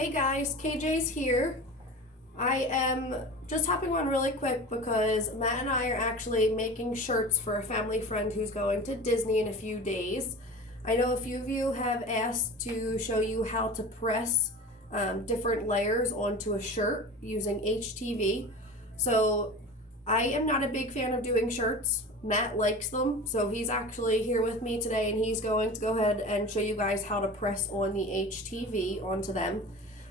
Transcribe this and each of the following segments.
Hey guys, KJ's here. I am just hopping on really quick because Matt and I are actually making shirts for a family friend who's going to Disney in a few days. I know a few of you have asked to show you how to press different layers onto a shirt using HTV. So I am not a big fan of doing shirts. Matt likes them, so he's actually here with me today and he's going to go ahead and show you guys how to press on the HTV onto them.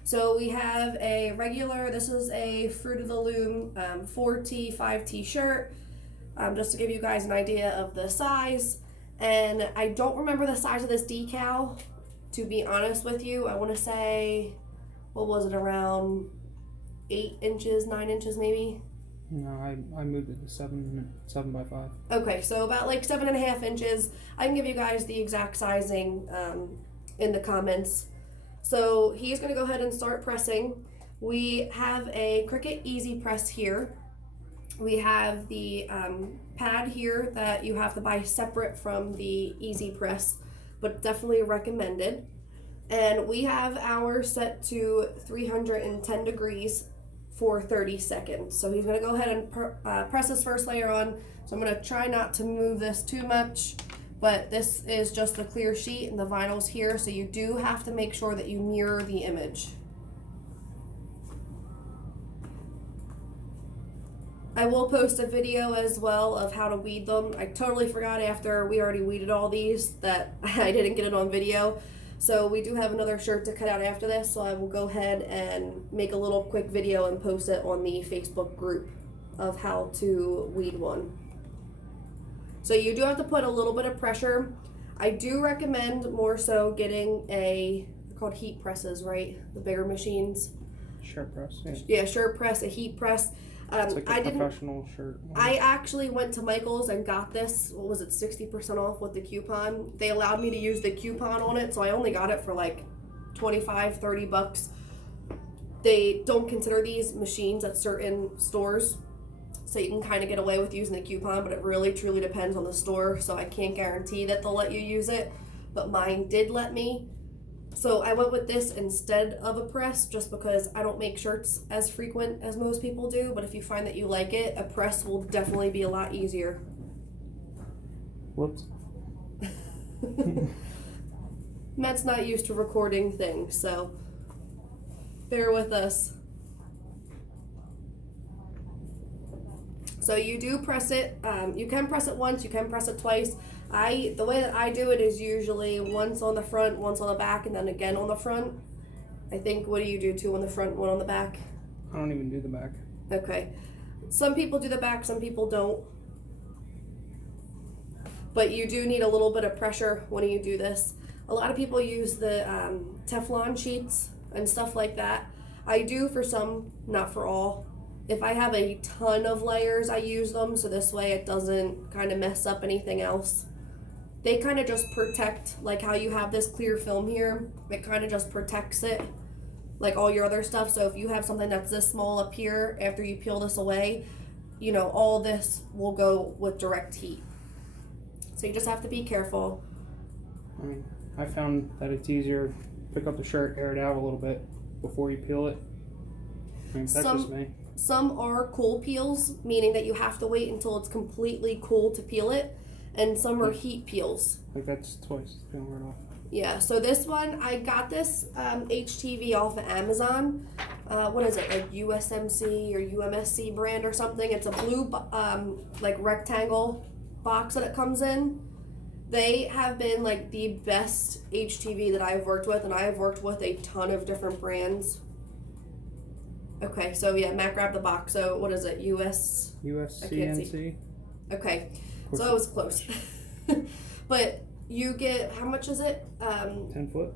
So we have a regular, this is a Fruit of the Loom 4T, 5T shirt, just to give you guys an idea of the size. And I don't remember the size of this decal, to be honest with you. I want to say, what was it, around 8 inches, 9 inches maybe? No, I moved it to 7 by 5. Okay, so about like 7.5 inches. I can give you guys the exact sizing in the comments. So he's going to go ahead and start pressing. We have a Cricut Easy Press here. We have the pad here that you have to buy separate from the Easy Press, but definitely recommended. And we have ours set to 310 degrees for 30 seconds. So he's going to go ahead and press his first layer on. So I'm going to try not to move this too much. But this is just the clear sheet and the vinyl's here, so you do have to make sure that you mirror the image. I will post a video as well of how to weed them. I totally forgot after we already weeded all these that I didn't get it on video. So we do have another shirt to cut out after this, so I will go ahead and make a little quick video and post it on the Facebook group of how to weed one. So you do have to put a little bit of pressure. I do recommend more so getting they're called heat presses, right? The bigger machines. Shirt press, yeah. Yeah, shirt press, a heat press. It's like a professional shirt. I actually went to Michael's and got this, what was it, 60% off with the coupon. They allowed me to use the coupon on it, so I only got it for like 25, 30 bucks. They don't consider these machines at certain stores. So you can kind of get away with using the coupon, but it really truly depends on the store. So I can't guarantee that they'll let you use it, but mine did let me. So I went with this instead of a press just because I don't make shirts as frequent as most people do. But if you find that you like it, a press will definitely be a lot easier. Whoops. Matt's not used to recording things, so bear with us. So you do press it, you can press it once, you can press it twice. The way that I do it is usually once on the front, once on the back, and then again on the front. I think, what do you do, 2 on the front, 1 on the back? I don't even do the back. Okay. Some people do the back, some people don't. But you do need a little bit of pressure when you do this. A lot of people use the Teflon sheets and stuff like that. I do for some, not for all. If I have a ton of layers, I use them, so this way it doesn't kind of mess up anything else. They kind of just protect, like how you have this clear film here, it kind of just protects it, like all your other stuff. So if you have something that's this small up here, after you peel this away, you know, all this will go with direct heat. So you just have to be careful. I mean, I found that it's easier to pick up the shirt, air it out a little bit before you peel it. I mean, that's just me. Some are cool peels, meaning that you have to wait until it's completely cool to peel it, and some are heat peels. Like that's twice peeling right off. Yeah, so this one, I got this HTV off of Amazon. What is it, like USMC or UMSC brand or something? It's a blue like rectangle box that it comes in. They have been like the best HTV that I've worked with, and I have worked with a ton of different brands. Okay, so yeah, Matt grabbed the box. So what is it? USCNC. Okay, so I was close. But you get, how much is it? 10 foot.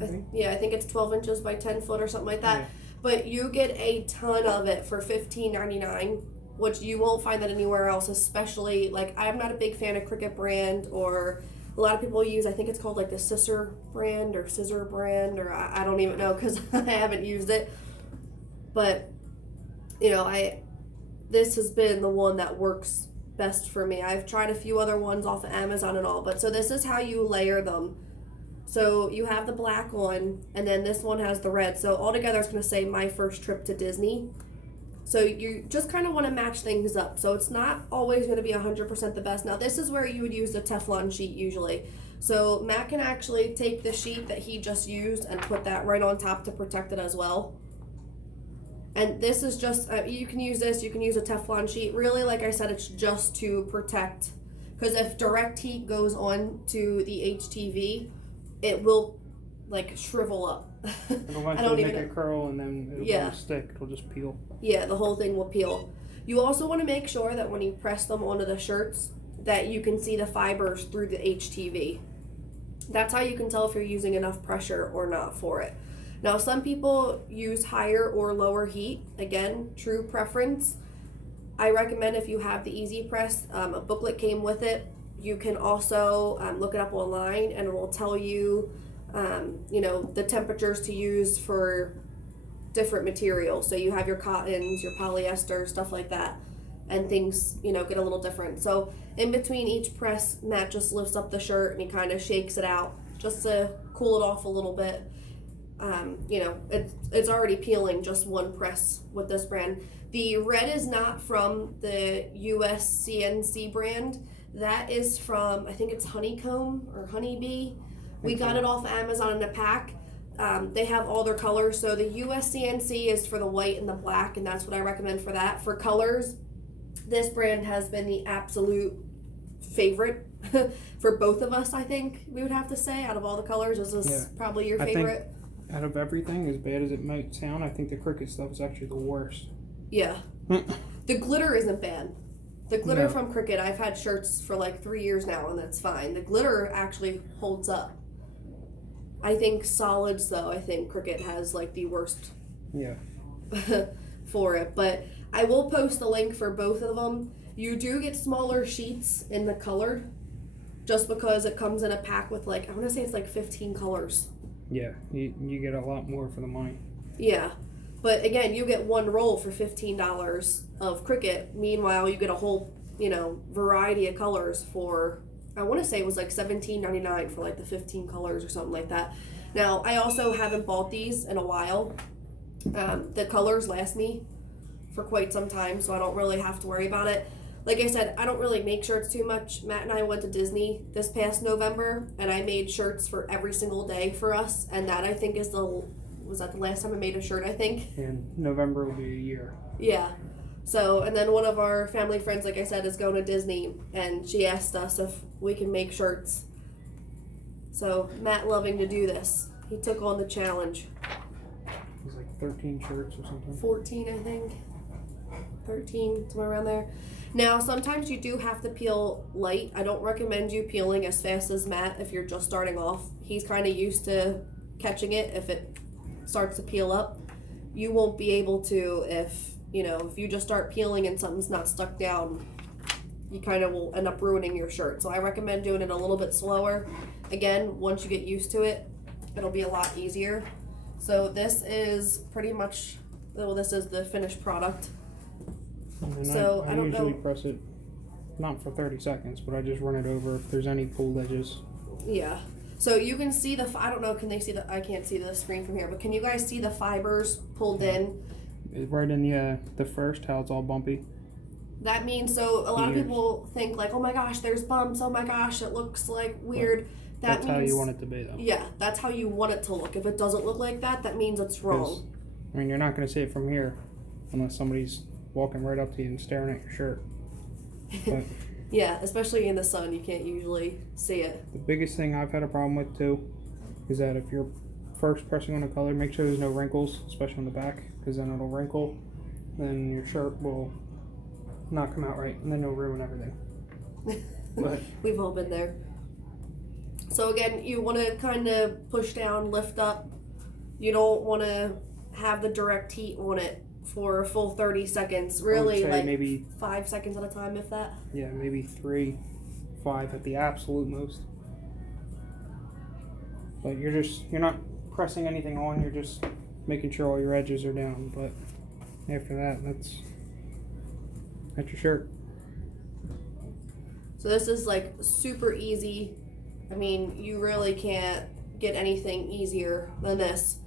I think it's 12 inches by 10 foot or something like that. Yeah. But you get a ton of it for $15.99, which you won't find that anywhere else, especially, like, I'm not a big fan of Cricut brand, or a lot of people use, I think it's called like the Scissor brand, or I don't even know because I haven't used it. But, you know, this has been the one that works best for me. I've tried a few other ones off of Amazon and all, but so this is how you layer them. So you have the black one, and then this one has the red. So altogether, it's going to say my first trip to Disney. So you just kind of want to match things up. So it's not always going to be 100% the best. Now this is where you would use the Teflon sheet usually. So Matt can actually take the sheet that he just used and put that right on top to protect it as well. And this is just, you can use this, you can use a Teflon sheet. Really, like I said, it's just to protect. Because if direct heat goes on to the HTV, it will like shrivel up. It'll eventually make it curl, and then it won't stick. It'll just peel. Yeah, the whole thing will peel. You also want to make sure that when you press them onto the shirts, that you can see the fibers through the HTV. That's how you can tell if you're using enough pressure or not for it. Now, some people use higher or lower heat. Again, true preference. I recommend if you have the Easy Press, a booklet came with it. You can also look it up online, and it will tell you, the temperatures to use for different materials. So you have your cottons, your polyester, stuff like that, and things, get a little different. So in between each press, Matt just lifts up the shirt and he kind of shakes it out just to cool it off a little bit. It's already peeling just one press with this brand. The red is not from the USCNC brand. That is from, I think it's Honeycomb or Honeybee. We got it off Amazon in a pack. They have all their colors. So the USCNC is for the white and the black, and that's what I recommend for that. For colors, this brand has been the absolute favorite for both of us, I think we would have to say. Out of all the colors, this is probably your favorite. I think out of everything, as bad as it might sound, I think the Cricut stuff is actually the worst. Yeah. The glitter isn't bad. The glitter from Cricut, I've had shirts for like 3 years now, and that's fine. The glitter actually holds up. I think solids, though, I think Cricut has like the worst for it. But I will post the link for both of them. You do get smaller sheets in the colored, just because it comes in a pack with like, I want to say it's like 15 colors. Yeah, you get a lot more for the money. Yeah. But again, you get one roll for $15 of Cricut. Meanwhile, you get a whole, variety of colors for, I want to say it was like $17.99 for like the 15 colors or something like that. Now, I also haven't bought these in a while. The colors last me for quite some time, so I don't really have to worry about it. Like I said, I don't really make shirts too much. Matt and I went to Disney this past November, and I made shirts for every single day for us, and that I think is was that the last time I made a shirt, I think? And November will be a year. Yeah. So, and then one of our family friends, like I said, is going to Disney, and she asked us if we can make shirts. So, Matt loving to do this. He took on the challenge. It was like 13 shirts or something. 14, I think. 13, somewhere around there. Now, sometimes you do have to peel light. I don't recommend you peeling as fast as Matt if you're just starting off. He's kind of used to catching it if it starts to peel up. You won't be able to if you just start peeling and something's not stuck down. You kind of will end up ruining your shirt. So I recommend doing it a little bit slower. Again, once you get used to it, it'll be a lot easier. So this is pretty much, this is the finished product. And So I don't usually know. press it, not for 30 seconds, but I just run it over if there's any pulled edges. Yeah. So you can see I don't know, can they see I can't see the screen from here, but can you guys see the fibers pulled in? Right in the first, how it's all bumpy. That means, so a lot of people think like, oh my gosh, there's bumps, oh my gosh, it looks like weird. That's how you want it to be, though. Yeah, that's how you want it to look. If it doesn't look like that, that means it's wrong. I mean, you're not going to see it from here unless somebody's walking right up to you and staring at your shirt. But yeah, especially in the sun, you can't usually see it. The biggest thing I've had a problem with, too, is that if you're first pressing on a color, make sure there's no wrinkles, especially on the back, because then it'll wrinkle, then your shirt will not come out right, and then you'll ruin everything. But we've all been there. So again, you want to kind of push down, lift up. You don't want to have the direct heat on it for a full 30 seconds. Really, like maybe 5 seconds at a time, if that. Yeah, maybe 3, 5 at the absolute most. But you're not pressing anything on. You're just making sure all your edges are down. But after that, that's your shirt. So this is like super easy. I mean, you really can't get anything easier than this.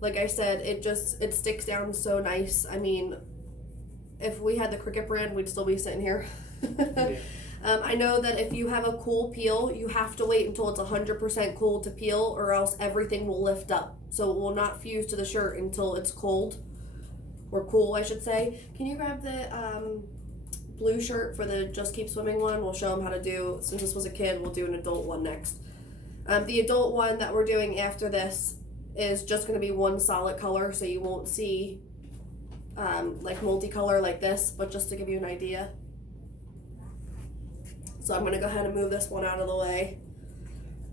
Like I said, it sticks down so nice. I mean, if we had the Cricut brand, we'd still be sitting here. Yeah. I know that if you have a cool peel, you have to wait until it's 100% cool to peel, or else everything will lift up. So it will not fuse to the shirt until it's cold, or cool, I should say. Can you grab the blue shirt for the Just Keep Swimming one? We'll show them how to do, since this was a kid, we'll do an adult one next. The adult one that we're doing after this is just going to be one solid color, so you won't see like multicolor like this, but just to give you an idea. So I'm going to go ahead and move this one out of the way.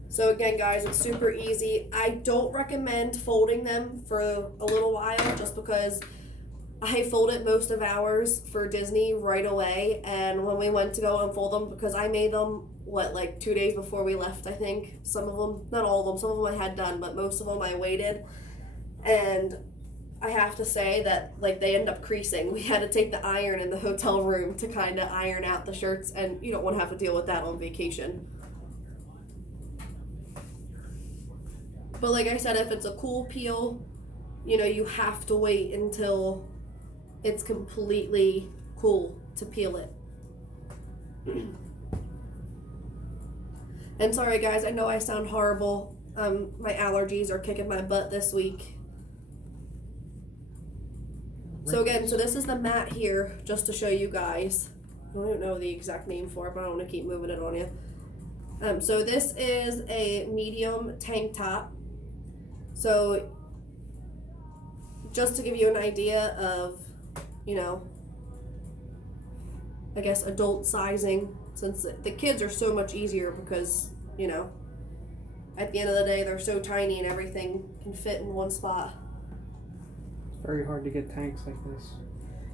So again, guys, it's super easy. I don't recommend folding them for a little while, just because I folded most of ours for Disney right away, and when we went to go unfold them, because I made them, like 2 days before we left, I think. Some of them, not all of them, some of them I had done, but most of them I waited. And I have to say that, like, they end up creasing. We had to take the iron in the hotel room to kind of iron out the shirts, and you don't want to have to deal with that on vacation. But like I said, if it's a cool peel, you know, you have to wait until it's completely cool to peel it. And sorry guys, I know I sound horrible. My allergies are kicking my butt this week. So again, so this is the mat here, just to show you guys. I don't even know the exact name for it, but I don't want to keep moving it on you. So this is a medium tank top. So just to give you an idea of, you know, I guess adult sizing, since the kids are so much easier because, you know, at the end of the day, they're so tiny and everything can fit in one spot. It's very hard to get tanks like this.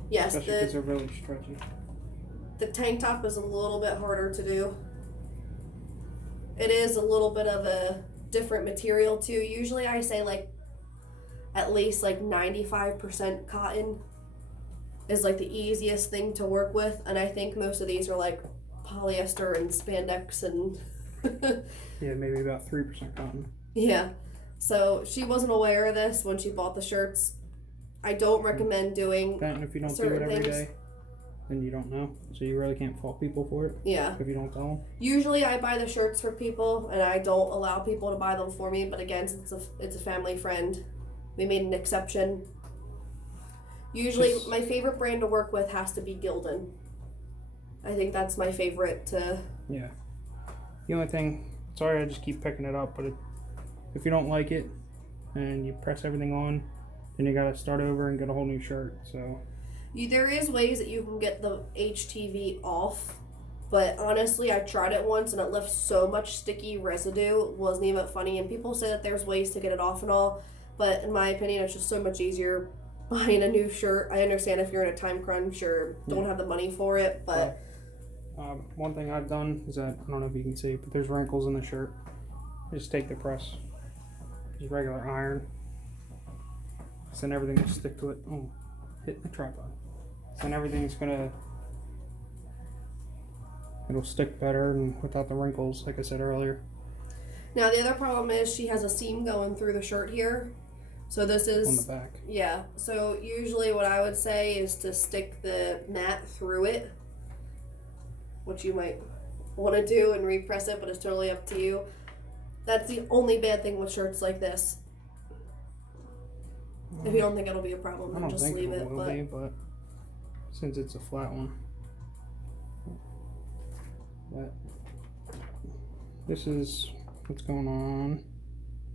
Yes, especially because they're really stretchy. The tank top is a little bit harder to do. It is a little bit of a different material too. Usually I say like at least like 95% cotton is like the easiest thing to work with, and I think most of these are like polyester and spandex and yeah, maybe about 3% cotton. Yeah. So she wasn't aware of this when she bought the shirts. I don't recommend doing that, and if you don't do it every day, then you don't know. So you really can't fault people for it. Yeah. If you don't tell them. Usually I buy the shirts for people, and I don't allow people to buy them for me, but again, since it's a family friend, we made an exception. Usually my favorite brand to work with has to be Gildan. I think that's my favorite to... Yeah. The only thing, sorry I just keep picking it up, but if you don't like it and you press everything on, then you gotta start over and get a whole new shirt. So there is ways that you can get the HTV off, but honestly I tried it once and it left so much sticky residue, it wasn't even funny. And people say that there's ways to get it off and all, but in my opinion it's just so much easier buying a new shirt. I understand if you're in a time crunch or don't have the money for it, but one thing I've done is that, I don't know if you can see, but there's wrinkles in the shirt. Just take the press, just regular iron, so then everything will stick to it. Oh, hit the tripod. So then everything's it'll stick better and without the wrinkles, like I said earlier. Now the other problem is she has a seam going through the shirt here. So this is on the back. Yeah. So usually what I would say is to stick the mat through it, which you might want to do and repress it, but it's totally up to you. That's the only bad thing with shirts like this. If you don't think it'll be a problem, then just leave it. But since it's a flat one, this is what's going on.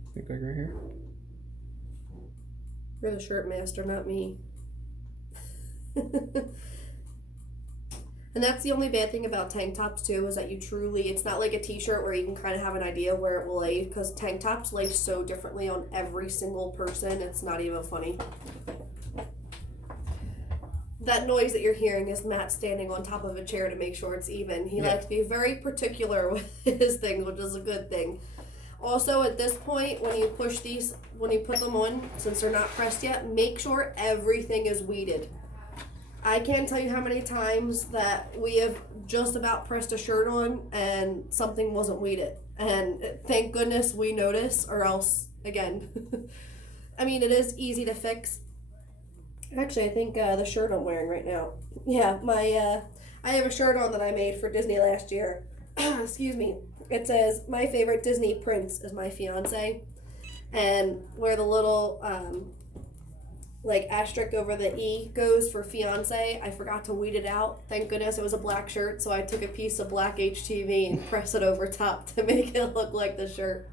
I think like right here. You're the shirt master, not me. And that's the only bad thing about tank tops too, is that it's not like a t-shirt where you can kind of have an idea where it will lay, because tank tops lay so differently on every single person, it's not even funny. That noise that you're hearing is Matt standing on top of a chair to make sure it's even. He likes to be very particular with his things, which is a good thing. Also, at this point, when you put them on, since they're not pressed yet, make sure everything is weeded. I can't tell you how many times that we have just about pressed a shirt on and something wasn't weeded. And thank goodness we notice, or else, again, I mean, it is easy to fix. Actually, I think the shirt I'm wearing right now. Yeah, I have a shirt on that I made for Disney last year. Excuse me. It says, my favorite Disney prince is my fiance. And where the little, like, asterisk over the E goes for fiance, I forgot to weed it out. Thank goodness it was a black shirt, so I took a piece of black HTV and pressed it over top to make it look like the shirt.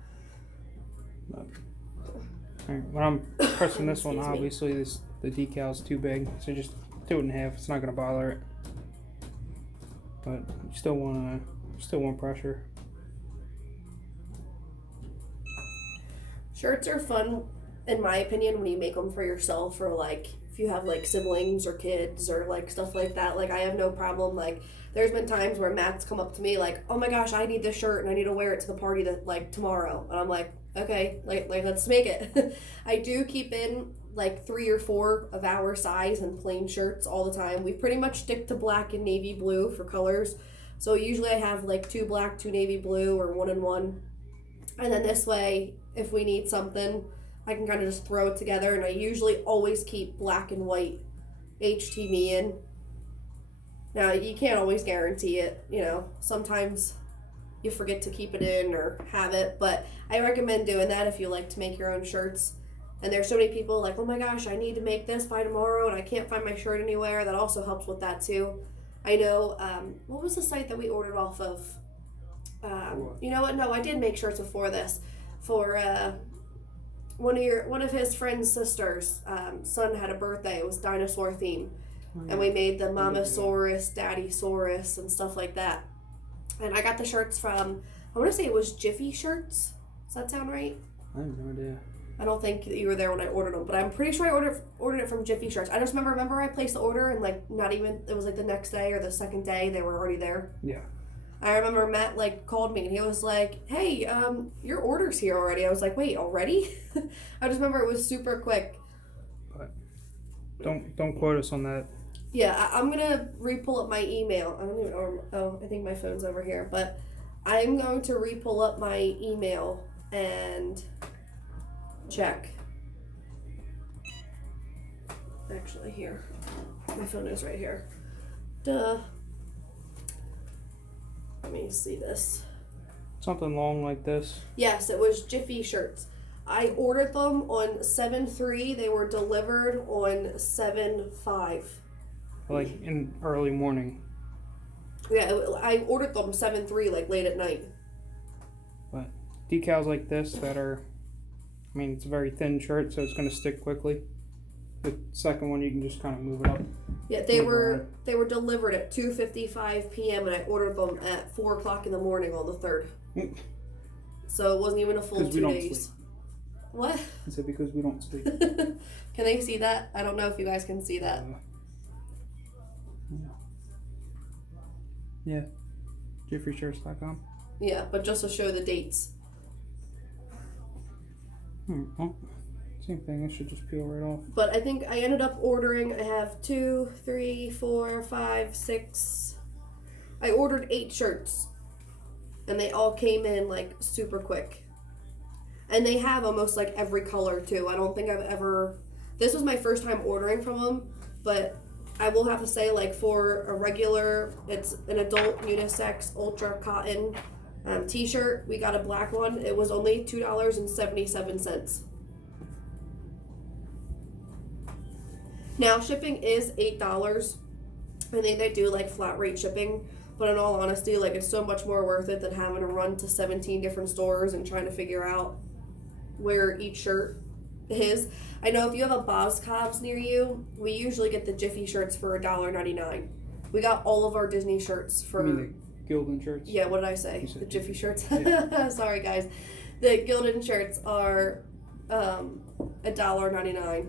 When I'm pressing this one, obviously the decal's too big, so just do it in half. It's not going to bother it. But you still want pressure. Shirts are fun, in my opinion, when you make them for yourself, or like if you have like siblings or kids or like stuff like that. Like I have no problem. Like there's been times where Matt's come up to me like, oh my gosh, I need this shirt and I need to wear it to the party that like tomorrow, and I'm like, okay, like let's make it. I do keep in like 3 or 4 of our size and plain shirts all the time. We pretty much stick to black and navy blue for colors. So usually I have like 2 black, 2 navy blue, or 1 and 1. And then this way, if we need something, I can kind of just throw it together. And I usually always keep black and white HTV in. Now, you can't always guarantee it, you know. Sometimes you forget to keep it in or have it. But I recommend doing that if you like to make your own shirts. And there's so many people like, oh my gosh, I need to make this by tomorrow and I can't find my shirt anywhere. That also helps with that too. I know, what was the site that we ordered off of? You know what? No, I did make shirts before this for one of his friend's sisters. Son had a birthday. It was dinosaur theme, and we made the Mamasaurus, Daddysaurus, and stuff like that. And I got the shirts from, I want to say it was Jiffy Shirts. Does that sound right? I have no idea. I don't think that you were there when I ordered them, but I'm pretty sure I ordered it from Jiffy Shirts. I just remember I placed the order and like not even, it was like the next day or the second day they were already there. Yeah. I remember Matt like called me and he was like, hey, your order's here already. I was like, wait, already? I just remember it was super quick. But don't quote us on that. Yeah, I'm gonna re-pull up my email. I don't even know. Oh, I think my phone's over here. But I'm going to re-pull up my email and check. Actually, here. My phone is right here. Duh. Let me see this. Something long like this. Yes, it was Jiffy Shirts. I ordered them on 7/3. They were delivered on 7/5. Like in early morning. Yeah, I ordered them 7/3, like late at night. But decals like this that are, I mean, it's a very thin shirt, so it's going to stick quickly. The second one, you can just kind of move it up. Yeah, they were delivered at 2:55 p.m. and I ordered them at 4 o'clock in the morning on the 3rd. So it wasn't even a full 2 days. Sleep. What? I said because we don't sleep. Can they see that? I don't know if you guys can see that. Yeah. JeffreyShirts.com. Yeah, but just to show the dates. Oh, same thing. It should just peel right off. But I think I ended up ordering, I have 2, 3, 4, 5, 6. I ordered 8 shirts. And they all came in like super quick. And they have almost like every color too. I don't think I've ever, this was my first time ordering from them, but I will have to say, like, for a regular, it's an adult unisex ultra cotton t-shirt. We got a black one. It was only $2.77. Now, shipping is $8. I think they do, like, flat rate shipping. But in all honesty, like, it's so much more worth it than having to run to 17 different stores and trying to figure out where each shirt is. I know if you have a Boscov's near you, we usually get the Jiffy shirts for $1.99. We got all of our Disney shirts for... You mean the Gildan shirts? Yeah, what did I say? The Jiffy shirts? Yeah. Sorry, guys. The Gildan shirts are $1.99.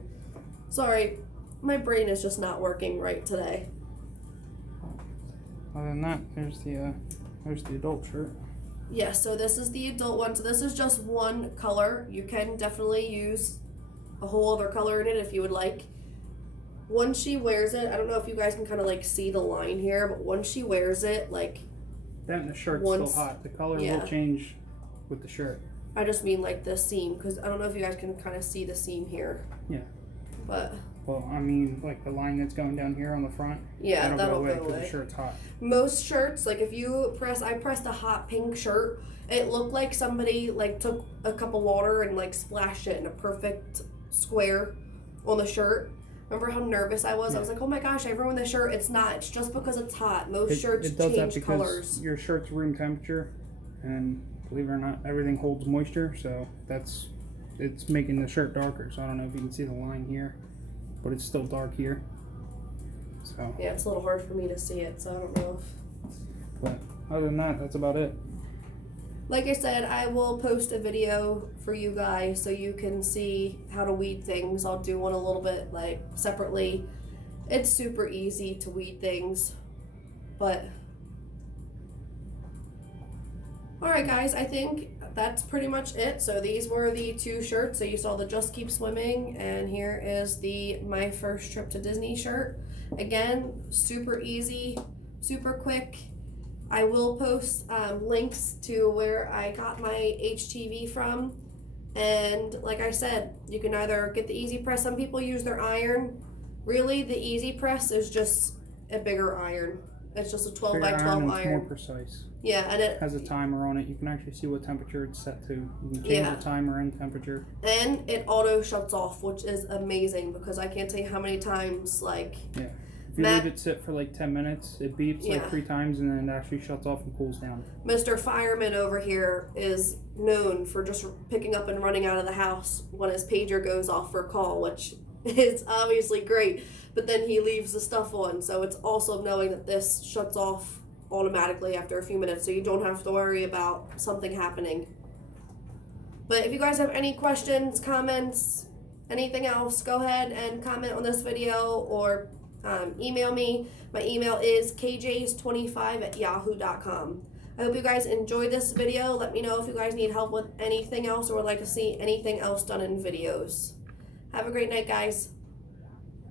Sorry, my brain is just not working right today. Other than that, there's the adult shirt. Yeah, so this is the adult one. So this is just one color. You can definitely use a whole other color in it if you would like. Once she wears it, I don't know if you guys can kind of like see the line here, but once she wears it, like... That and the shirt's still hot. The color will change with the shirt. I just mean like the seam, because I don't know if you guys can kind of see the seam here. Yeah. But. Well, I mean, like the line that's going down here on the front. Yeah, that'll go away. Because the shirt's hot. Most shirts, like if you I pressed a hot pink shirt, it looked like somebody like took a cup of water and like splashed it in a perfect square on the shirt. Remember how nervous I was? Yeah. I was like, oh my gosh, I ruined the shirt. It's not. It's just because it's hot. Most shirts it does that change because colors. your shirt's room temperature, and believe it or not, everything holds moisture, so it's making the shirt darker. So I don't know if you can see the line here, but it's still dark here. So yeah, it's a little hard for me to see it, so I don't know if. But other than that, that's about it. Like I said, I will post a video for you guys so you can see how to weed things. I'll do one a little bit like separately. It's super easy to weed things, but alright guys, I think that's pretty much it. So these were the 2 shirts. So you saw the Just Keep Swimming, and here is the My First Trip to Disney shirt. Again, super easy, super quick. I will post links to where I got my HTV from, and like I said, you can either get the Easy Press. Some people use their iron. Really, the Easy Press is just a bigger iron. It's just a 12 by 12 iron. iron. It's more precise. Yeah, and it has a timer on it. You can actually see what temperature it's set to. You can change the timer and temperature. And it auto shuts off, which is amazing because I can't tell you how many times Yeah. If you leave it sit for like 10 minutes, it beeps like 3 times and then it actually shuts off and cools down. Mr. Fireman over here is known for just picking up and running out of the house when his pager goes off for a call, which is obviously great, but then he leaves the stuff on, so it's awesome knowing that this shuts off automatically after a few minutes, so you don't have to worry about something happening. But if you guys have any questions, comments, anything else, go ahead and comment on this video or email me. My email is kjs25@yahoo.com. I hope you guys enjoyed this video. Let me know if you guys need help with anything else or would like to see anything else done in videos. Have a great night, guys.